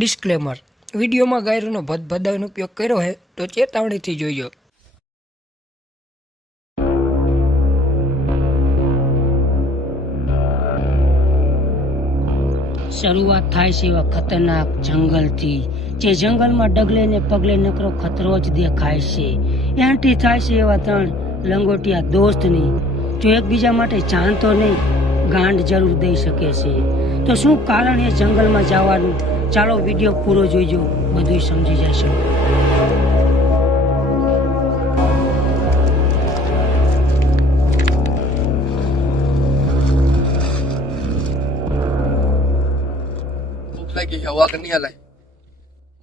Disclaimer વિડીયોમાં ગાયરોનો ભદભદાનો ઉપયોગ કર્યો છે તો ચેતવણીથી જોઈજો। શરૂઆત થાય છે એવા ખતરનાક જંગલથી, જે જંગલમાં ડગલે ને પગલે નકરો ખતરો જ દેખાય છે। એન્ટ્રી થાય છે એવા ત્રણ લંગોટિયા દોસ્તની, જો એકબીજા માટે જાન તો નહીં ગાંડ જરૂર દઈ શકે છે। તો શું કારણ એ જંગલમાં જવાનું? ચાલો વિડીયો પૂરો જોઈજો, બધું સમજી જશો। લાગી હવા કે નહીં લાય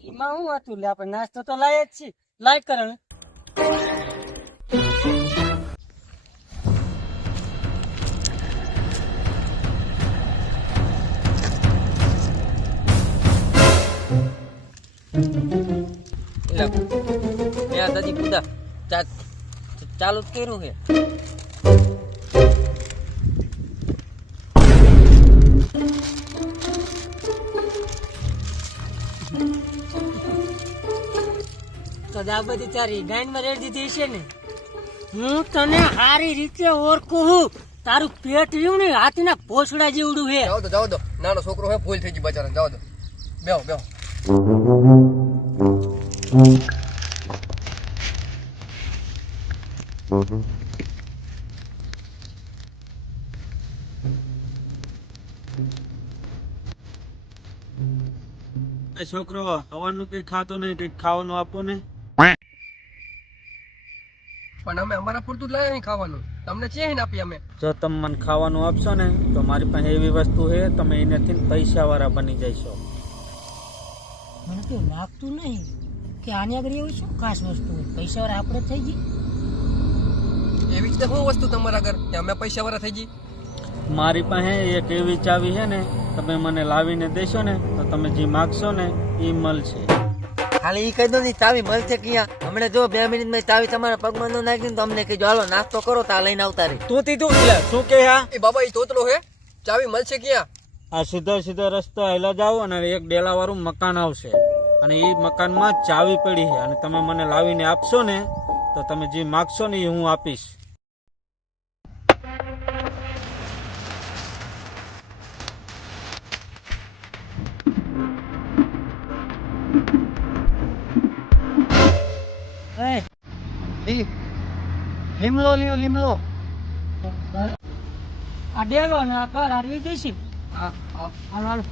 એમાં હું હતું લે, આપણે નાસ્તો તો લાય જ છીએ, લાય કરે દાદી કુદા ચાલુ જ કર્યું છે। તો આ બધી તારી ગાયનમાં રેડ દીધી છે ને? હું તને સારી રીતે ઓળખું છું, તારું પેટ રહ્યું ને હાથીના પોસડા જેવડું છે। જાવ દો નાનો છોકરો હે, ભૂલ થઈ ગઈ બચારા, જાવ દો, બેહો બેહો। છોકરો હવાનું કઈ ખાતો નહીં, કઈક ખાવાનું આપો ને। પણ અમે અમારા પૂરતું જ લાયા નહીં ખાવાનું, તમને ચેન આપી અમે। જો તમે મને ખાવાનું આપશો ને તો મારી પાસે એવી વસ્તુ છે, તમે એનાથી પૈસા વાળા બની જશો। મને તો લાગતું નહીં કે આની આગળ એવું શું ખાસ વસ્તુ હોય, પૈસા વાળા આપણે થઈ ગઈ? એવી રીતે શું વસ્તુ તમારા આગળ કે અમે પૈસા વાળા થઈ ગઈ? મારી પાસે એક એવી ચાવી છે ને, તમે મને લાવીને દેશો ને તો તમે જે માગશો ને એ મળશે। ખાલી ઈ કહી દો ને ચાવી મળશે ક્યાં? હમણાં જો 2 મિનિટમાં ચાવી તમારા પગમાં ન નાખી ને તો અમને કીધું હાલો નાસ્તો કરો તા લઈને આવતા રહી। તું તીધું એટલે શું કે હા? એ બાબા એ તોતલો હે, ચાવી મળશે ક્યાં? આ સીધો સીધો રસ્તો હેલા જાઓ અને એક ડેલા વાળું મકાન આવશે, અને એ મકાનમાં ચાવી પડી છે, અને તમે મને લાવીને આપશો ને તો તમે જે માગશો ને એ હું આપીશ। લીમડો લ્યો, લીમડો આ ડેલો ને આ ઘર આવી જઈશી। હાલો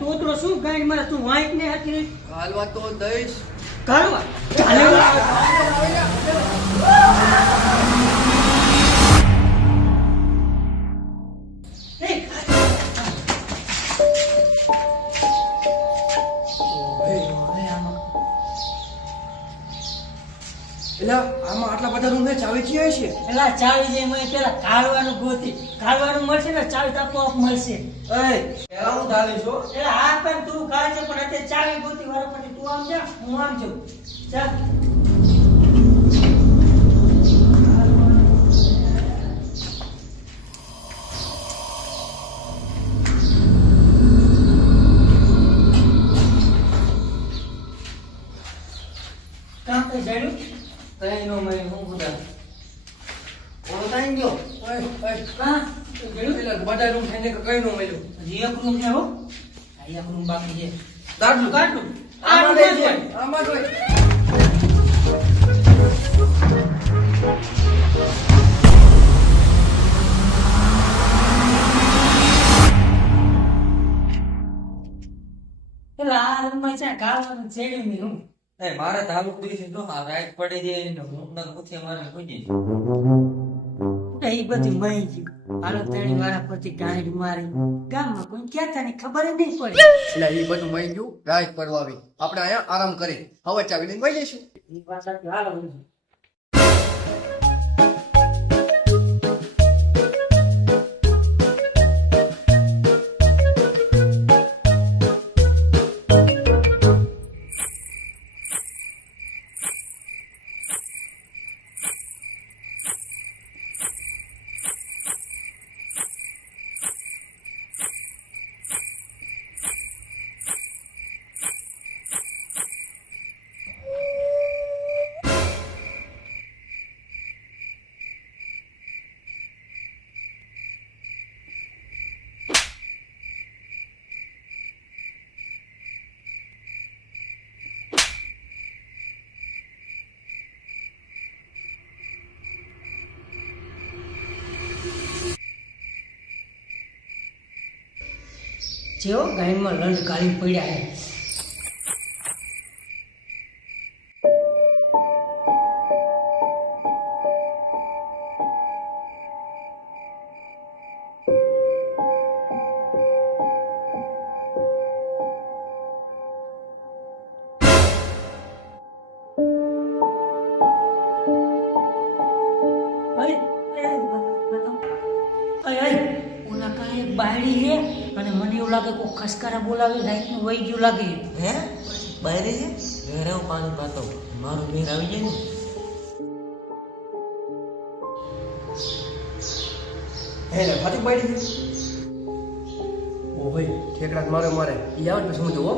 તોતરો શું ગાય મારે, તું વાંક ને હતી હાલવા તો દઈશ કરવા એટલે આમાં આટલા બધા રૂમ ને ચાવી ક્યાં છે? પેલા ચાવી જે મને પેલા કાઢવાનું ગોતી, કાઢવાનું મળશે ને ચાવી તો આપોઆપ મળશે। પેલા હું ધારી છું એટલે હા પણ તું કાઢ છે, પણ અત્યારે ચાવી ગોતી વાળા પછી તું આમ જા, હું આમ જાઉં। ચાલ કામ કઈ જડ્યું કઈ નો મળે હું બધા ઓળો થાય ગયો હા એટલે બધા રૂમ થઈને કઈ નો મળ્યું? હજી એક રૂમ છે હો, આ એક રૂમ બાકી છે। દાદુ કાઢું આમાં આ લઈ રૂમ જાય, આમાં જ હોય। પેલા આ રૂમમાં છે કાઢવાનું છેડ્યું નહીં હું। મારે તાલુક દી છે તો રાઈટ પડી જાય ને હું પૂછે મારે કોઈ એ બધું મહી ગયું. હાલો ત્રણ વાળા પરથી ગાંઠ મારી ગામમાં કોઈ ક્યાં ની ખબર જ નહીં પડે. એટલે એ બધું મળી ગયું, રાત પડવા આવી. આપણે અહીંયા આરામ કરી હવે ચાવી લઈને વહી જઈશું. ઈ વાત સાચી. હાલો જેવો ગાયનમાં લંડ કાઢી પડ્યા હે. ઓલા કાંઈ એક બાયડી હે અને મને એવું લાગે કોઈ ખસકારા બોલાવે રાતનું વહી ગયું લાગે. હે બહાર છે ઘરે હું પાણી પાતો મારું ઘેર આવી જાય ને હે ને ફાટી પડી છે. ઓ ભાઈ ઠેકડા મારે મારે ઈ આવે ને સમજો હો.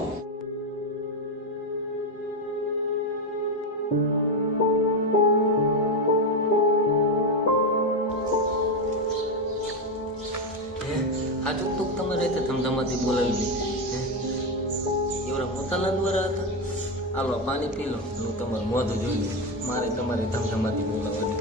આ ચૂક તમે રહેતે ધમધમાથી બોલાવી લે એવડા પોતાના દ્વારા હતા. હાલો પાણી પી લો હું તમારું મોઢું જોઈ લો મારે તમારે ધમધમાથી બોલાવવાની.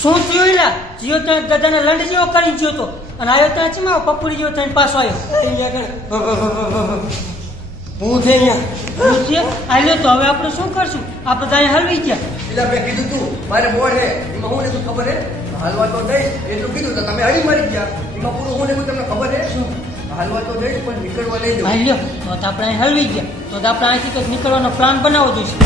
શું થયું એલા? જીઓ ત્યાં ગધાને લંડ જેવો કરી ગયો તો અને આવ્યો ત્યાં ચીમાં પપડી જેવો થઈને પાછો આવ્યો. હું છે અહીંયા. શું છે? આવ્યો તો હવે આપણે શું કરશું? આપણે તો અહીંયા હલવી ગયા. એટલે મેં કીધું તું મારે બોર્ડ હે એમાં હું ને તું ખબર હે હાલવા તો નહીં એટલું કીધું તો તમે હળી મારી ગયા. એમાં પૂરું હું ને તમને ખબર હે શું હાલવા તો નહીં પણ નીકળવા નહીં દઉં. હાલ્યો તો આપણે અહીં હલવી ગયા. તો આપણે અહીંથી કંઈક નીકળવાનો પ્લાન બનાવવો જોઈશે.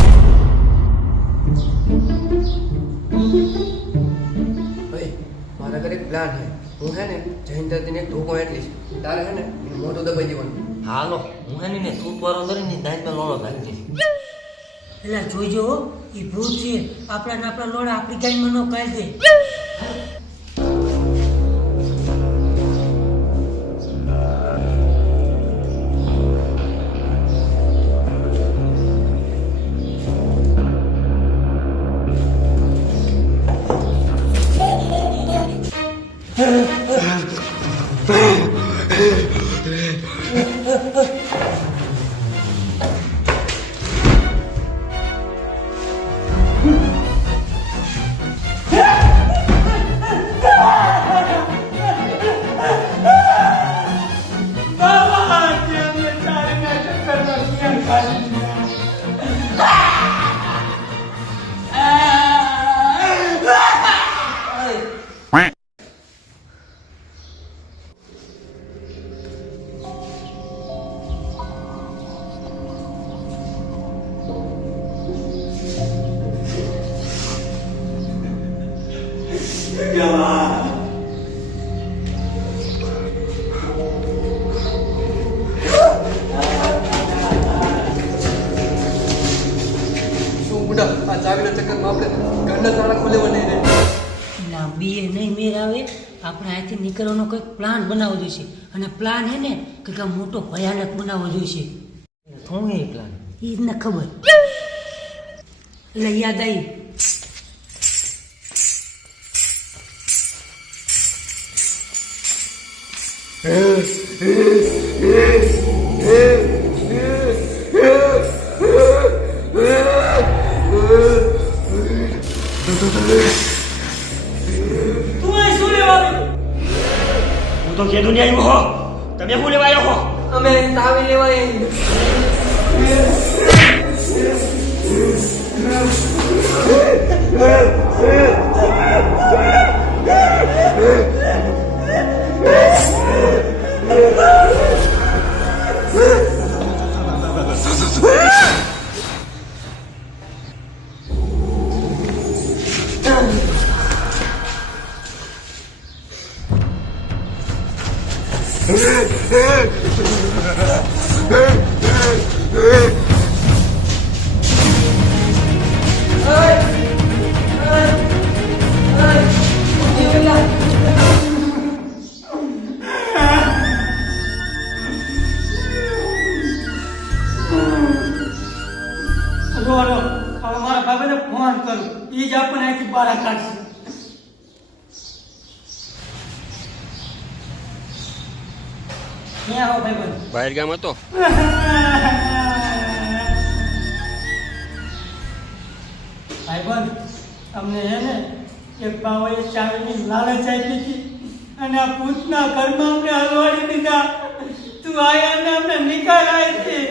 ભાઈ મારા ઘરે એક પ્લાન હે. હું હે ને જયંતરથી એક ધોકો એટલી તારે હે ને એનું મોટું દબાઈ દેવાનું. હાલો હું એની ને તૂટ વાળો કરીને દાંતમાં લોળો નાખી દઈશ. એટલે જોઈજો હો, એ ભૂત છે આપણા લોડા આપણી ગાયમાં નો કાઢી દે. શું બુડા આ ચાવીના ચક્કરમાં આપણે ઘરના તાળા ખોલેવા નહીં રહે. ના બીએ નહીં મેર આવે આપણે અહીંથી નીકળવાનો કંઈક પ્લાન બનાવવો જોઈશે. અને પ્લાન હે ને કંઈક આમ મોટો ભયાનક બનાવવો જોઈશે. શું એ પ્લાન? એ જ ને ખબર. એટલે યાદ આવી. તું અહીં શું લેવા હું તો કે દુનિયા આવ્યો હો. તમે શું લેવા આવ્યો હો? અમે તાવી લેવા આવી. હવે મારા ભાભીને ફોન કરું, ઈ જ આપણને અહીંથી બહાર કાઢશે. ક્યાં હો ભાઈબંધ? બહાર ગામ હતો. ભાઈબંધ, અમને હે ને એક બાવાએ ચાવીની લાલચ આપી હતી અને આ ભૂતના ઘરમાં અમને હલવાડી દીધા. તું આયા ને અમને નિકાલ આપી.